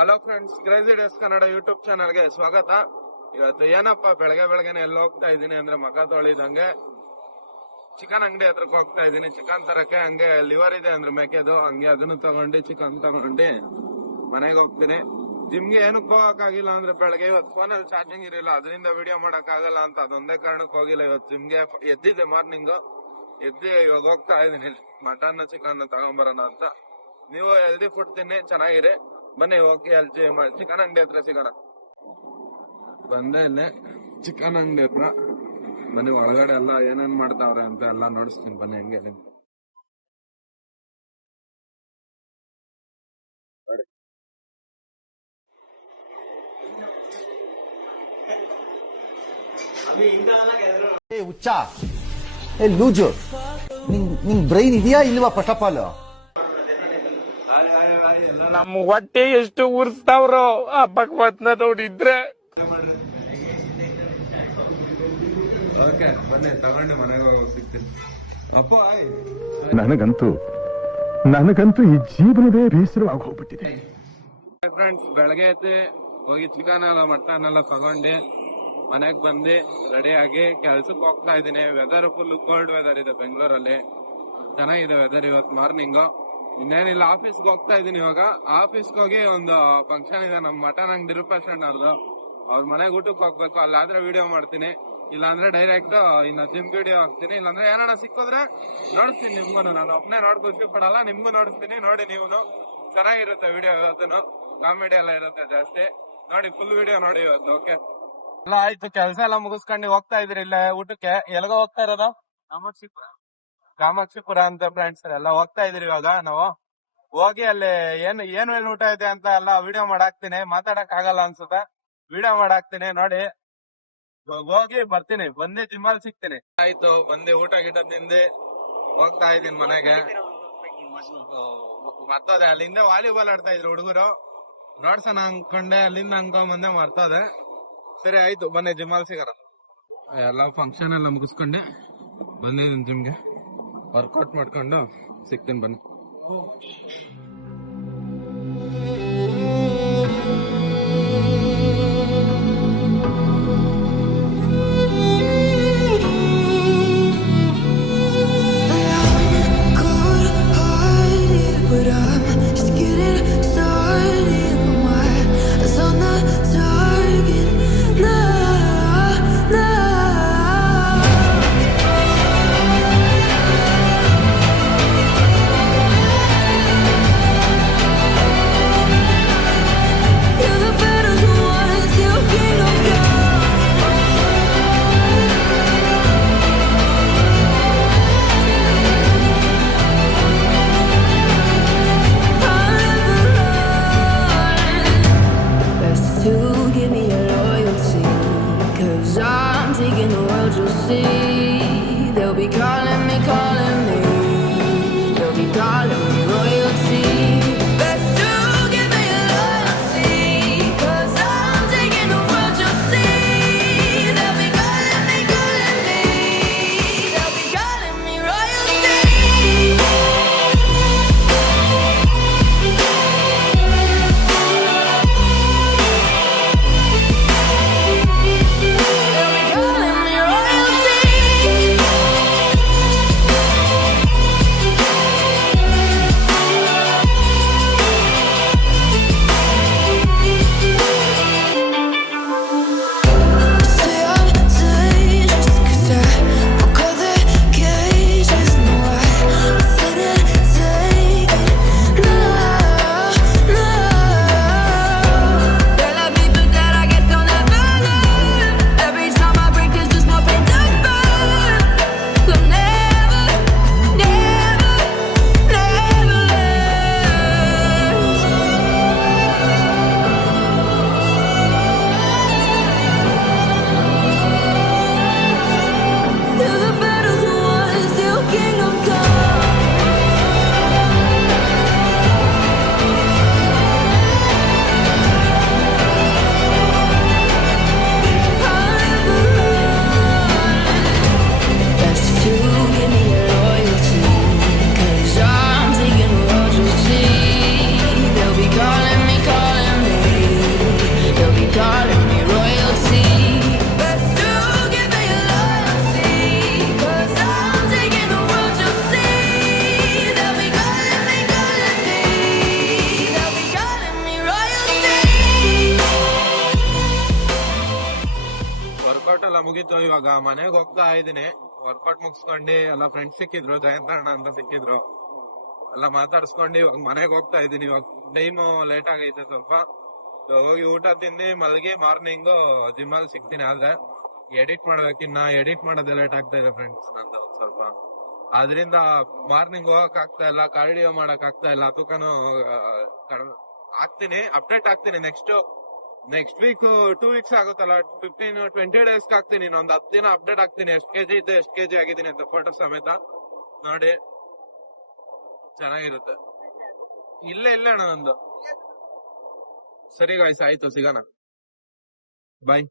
Hello friends, crazy days Kannada YouTube ಚಾನಲ್ಗೆ ಸ್ವಾಗತ. ಇವತ್ತು ಏನಪ್ಪ ಬೆಳಗ್ಗೆನೆ ಎಲ್ಲ ಹೋಗ್ತಾ ಇದೀನಿ ಅಂದ್ರೆ ಮಕ ತೊಳಿದಂಗೆ ಚಿಕನ್ ಅಂಗಡಿ ಹತ್ರಕ್ಕೆ ಹೋಗ್ತಾ ಇದೀನಿ ಚಿಕನ್ ತರಕ್ಕೆ. ಹಂಗೆ ಲಿವರ್ ಇದೆ ಅಂದ್ರೆ ಮೇಕೆದು, ಹಂಗೆ ಅದನ್ನು ತಗೊಂಡು ಚಿಕನ್ ತಗೊಂಡು ಮನೆಗೆ ಹೋಗ್ತೀನಿ. ಜಿಮ್ಗೆ ಏನಕ್ಕೆ ಹೋಗಕ್ಕಾಗಿಲ್ಲ ಅಂದ್ರೆ ಬೆಳಗ್ಗೆ ಇವತ್ತು ಫೋನಲ್ಲಿ ಚಾರ್ಜಿಂಗ್ ಇರಲಿಲ್ಲ, ಅದರಿಂದ ವಿಡಿಯೋ ಮಾಡಕ್ ಆಗಲ್ಲ ಅಂತ ಅದೊಂದೇ ಕಾರಣಕ್ಕೆ ಹೋಗಿಲ್ಲ. ಇವತ್ತು ಜಿಮ್ಗೆ ಎದ್ದಿದ್ದೆ ಮಾರ್ನಿಂಗ್, ಎದ್ದಿ ಇವಾಗ ಹೋಗ್ತಾ ಇದೀನಿ ಮಟನ್ ಚಿಕನ್ ತಗೊಂಬರೋಣ ಅಂತ. ನೀವು ಹೆಲ್ದಿ ಫುಡ್ ತಿನ್ನಿ, ಚೆನ್ನಾಗಿರಿ. ಬನ್ನಿ ಹೋಗಿ ಅಲ್ಲಿ ಚಿಕನ್ ಅಂಗಡಿ ಹತ್ರ ಸಿಗೋಣ. ಬಂದೆ ಇಲ್ಲೇ ಚಿಕನ್ ಅಂಗಡಿ ಹತ್ರ. ಬನ್ನಿ ಒಳಗಡೆ ಎಲ್ಲ ಏನೇನ್ ಮಾಡ್ತಾವ್ರೆ ಅಂತ ಎಲ್ಲ ನೋಡಿಸ್ತೀನಿ. ಬನ್ನಿ ಹೆಂಗೆ ನೋಡಿ. ಹುಚ್ಚ, ಲೂಜು, ನಿಂಗ್ ಬ್ರೈನ್ ಇದೆಯಾ ಇಲ್ವಾ? ಫಸ್ಟ್ ಆಫ್ ಆಲ್ ನಮ್ಮ ಹೊಟ್ಟೆ ಎಷ್ಟು ಉರ್ಸ್ತಾವ್ರೋ ಆ ಭಗವತ್ನ ನೋಡಿದ್ರೆ. ಓಕೆ ಬನ್ನಿ ತಗೊಂಡು ಮನೆಗೆ ಹೋಗಿ ಸಿಗ್ತೀನಿ. ಅಪ್ಪ ನನಗಂತೂ ಈ ಜೀವನವೇ ಬೇಸರವಾಗಿ ಹೋಗ್ಬಿಟ್ಟಿದೆ. ಫ್ರೆಂಡ್ಸ್, ಬೆಳಗ್ಗೆ ಎದ್ದು ಹೋಗಿ ಚಿಕನ್ ಎಲ್ಲ ಮಟನ್ ಎಲ್ಲ ತಗೊಂಡು ಮನೆಗ್ ಬಂದು ರೆಡಿ ಆಗಿ ಕೆಲ್ಸಕ್ಕೆ ಹೋಗ್ತಾ ಇದೀನಿ. ವೆದರ್ ಫುಲ್ ಕೋಲ್ಡ್ ವೆದರ್ ಇದೆ ಬೆಂಗಳೂರಲ್ಲಿ, ಚೆನ್ನಾಗಿದೆ ವೆದರ್ ಇವತ್ತು ಮಾರ್ನಿಂಗ್. ಇನ್ನೇನಿಲ್ಲ, ಆಫೀಸ್ಗೆ ಹೋಗ್ತಾ ಇದೀನಿ ಇವಾಗ. ಆಫೀಸ್ಗೆ ಹೋಗಿ ಒಂದು ಫಂಕ್ಷನ್ ಇದೆ ನಮ್ಮ ಮಟನ್ ಅಂಗಡಿ ರೂಪೇಶಣ್ಣ ಅವ್ರದ್ದು, ಅವ್ರ ಮನೆಗೆ ಊಟಕ್ಕೆ ಹೋಗ್ಬೇಕು. ಅಲ್ಲಾದ್ರೆ ವಿಡಿಯೋ ಮಾಡ್ತೀನಿ, ಇಲ್ಲಾಂದ್ರೆ ಡೈರೆಕ್ಟ್ ಇನ್ನ ಜಿಮ್ ವಿಡಿಯೋ ಹಾಕ್ತೀನಿ. ಇಲ್ಲಾಂದ್ರೆ ಏನಾರ ಸಿಕ್ಕಿದ್ರೆ ನೋಡಿಸ್ತೀನಿ ನಿಮ್ಗೂ. ನಾನು ಒಬ್ಬನೇ ನೋಡ್ ಖುಷಿ ಪಡಲ್ಲ, ನಿಮ್ಗೂ ನೋಡಿಸ್ತೀನಿ. ನೋಡಿ ನೀವು, ಚೆನ್ನಾಗಿರುತ್ತೆ ವಿಡಿಯೋ. ಇವತ್ತು ಕಾಮಿಡಿ ಎಲ್ಲ ಇರುತ್ತೆ ಜಾಸ್ತಿ. ನೋಡಿ, ಫುಲ್ ವಿಡಿಯೋ ನೋಡಿ ಇವತ್ತು. ಓಕೆ, ಎಲ್ಲ ಆಯ್ತು, ಕೆಲ್ಸ ಎಲ್ಲ ಮುಗಿಸ್ಕೊಂಡು ಹೋಗ್ತಾ ಇದ್ರಿ ಇಲ್ಲ ಊಟಕ್ಕೆ. ಎಲ್ಗ ಹೋಗ್ತಾ ಇರೋದು? ಕಾಮಾಕ್ಷಿಪುರ ಅಂತ ಫ್ರೆಂಡ್ಸ್ ಎಲ್ಲ ಹೋಗ್ತಾ ಇದ್ರಿ ಇವಾಗ ನಾವು. ಹೋಗಿ ಅಲ್ಲಿ ಏನು ಊಟ ಇದೆ ಅಂತ ಎಲ್ಲ ವಿಡಿಯೋ ಮಾಡಾಕ್ತೀನಿ. ಮಾತಾಡಕ್ ಆಗಲ್ಲ ಅನ್ಸುತ್ತೆ, ವಿಡಿಯೋ ಮಾಡಾಕ್ತೀನಿ ನೋಡಿ. ಹೋಗಿ ಬರ್ತೀನಿ, ಬಂದೆ ಜಿಮ್ಮಲ್ಲಿ ಸಿಗ್ತೀನಿ. ಆಯ್ತು, ಬಂದೆ ಊಟ ಗಿಟ ತಿಂದು ಹೋಗ್ತಾ ಇದೀನಿ ಮನೆಗೆ. ಮರ್ತೋದೆ, ಅಲ್ಲಿಂದ ವಾಲಿಬಾಲ್ ಆಡ್ತಾ ಇದ್ರು ಹುಡುಗರು, ನೋಡ್ಸೋಣ ಅನ್ಕೊಂಡೆ, ಅಲ್ಲಿಂದ ಅನ್ಕೊಂಡ್ ಮರ್ತೋದೆ. ಸರಿ ಆಯ್ತು, ಬನ್ನಿ ಜಿಮ್ಮಲ್ಲಿ ಸಿಗೋಣ. ಎಲ್ಲ ಫಂಕ್ಷನ್ ಎಲ್ಲ ಮುಗಿಸ್ಕೊಂಡೆ ಬಂದಿದ್ದೀನಿ ಜಿಮ್ಗೆ. ವರ್ಕೌಟ್ ಮಾಡ್ಕೊಂಡು ಸಿಗ್ತೀನಿ ಬನ್ನಿ. ಆಯ್ತು. ಇವಾಗ ಮನೆಗ್ ಹೋಗ್ತಾ ಇದೀನಿ. ವರ್ಕೌಟ್ ಮುಗಿಸ್ಕೊಂಡು ಎಲ್ಲ ಫ್ರೆಂಡ್ಸ್ ಸಿಕ್ಕಿದ್ರು, ಜಯಂತ ಅಣ್ಣ ಅಂತ ಸಿಕ್ಕಿದ್ರು, ಎಲ್ಲ ಮಾತಾಡ್ಸ್ಕೊಂಡು ಇವಾಗ ಮನೆಗ್ ಹೋಗ್ತಾ ಇದೀನಿ. ಇವಾಗ ಟೈಮು ಲೇಟ್ ಆಗೈತೆ ಸ್ವಲ್ಪ. ಹೋಗಿ ಊಟ ತಿಂದು ಮಲಗಿ ಮಾರ್ನಿಂಗ್ ಜಿಮ್ ಅಲ್ಲಿ ಸಿಗ್ತೀನಿ. ಆದ್ರೆ ಎಡಿಟ್ ಮಾಡ್ಬೇಕಿನ್ನ ಎಡಿಟ್ ಮಾಡೋದೇ ಲೇಟ್ ಆಗ್ತಾ ಇದೆ ಫ್ರೆಂಡ್ಸ್ ನಂದು ಒಂದ್ ಸ್ವಲ್ಪ. ಆದ್ರಿಂದ ಮಾರ್ನಿಂಗ್ ಹೋಗಕ್ ಆಗ್ತಾ ಇಲ್ಲ, ಕಾರ್ಡಿಯೋ ಮಾಡಕ್ ಆಗ್ತಾ ಇಲ್ಲ. ತೂಕನು ಆಗ್ತೀನಿ, ಅಪ್ಡೇಟ್ ಆಗ್ತೀನಿ. ನೆಕ್ಸ್ಟ್ ವೀಕ್ 2 ವೀಕ್ಸ್ ಆಗುತ್ತಲ್ಲ, 15-20 ಡೇಸ್ ಆಗ್ತೀನಿ. ಇನ್ನೊಂದ್ 10 ದಿನ ಅಪ್ಡೇಟ್ ಆಗ್ತೀನಿ. ಎಷ್ಟ್ ಕೆಜಿ ಇದ್ದೆ, ಎಷ್ಟ್ ಕೆಜಿ ಆಗಿದ್ದೀನಿ ಅಂತ ಫೋಟೋ ಸಮೇತ ನೋಡಿ. ಚೆನ್ನಾಗಿರುತ್ತೆ. ಇಲ್ಲೇ ಅಣ್ಣ ನಂದು. ಸರಿ ಗಾಯ್ಸ್, ಆಯ್ತು, ಸಿಗೋಣ, ಬಾಯ್.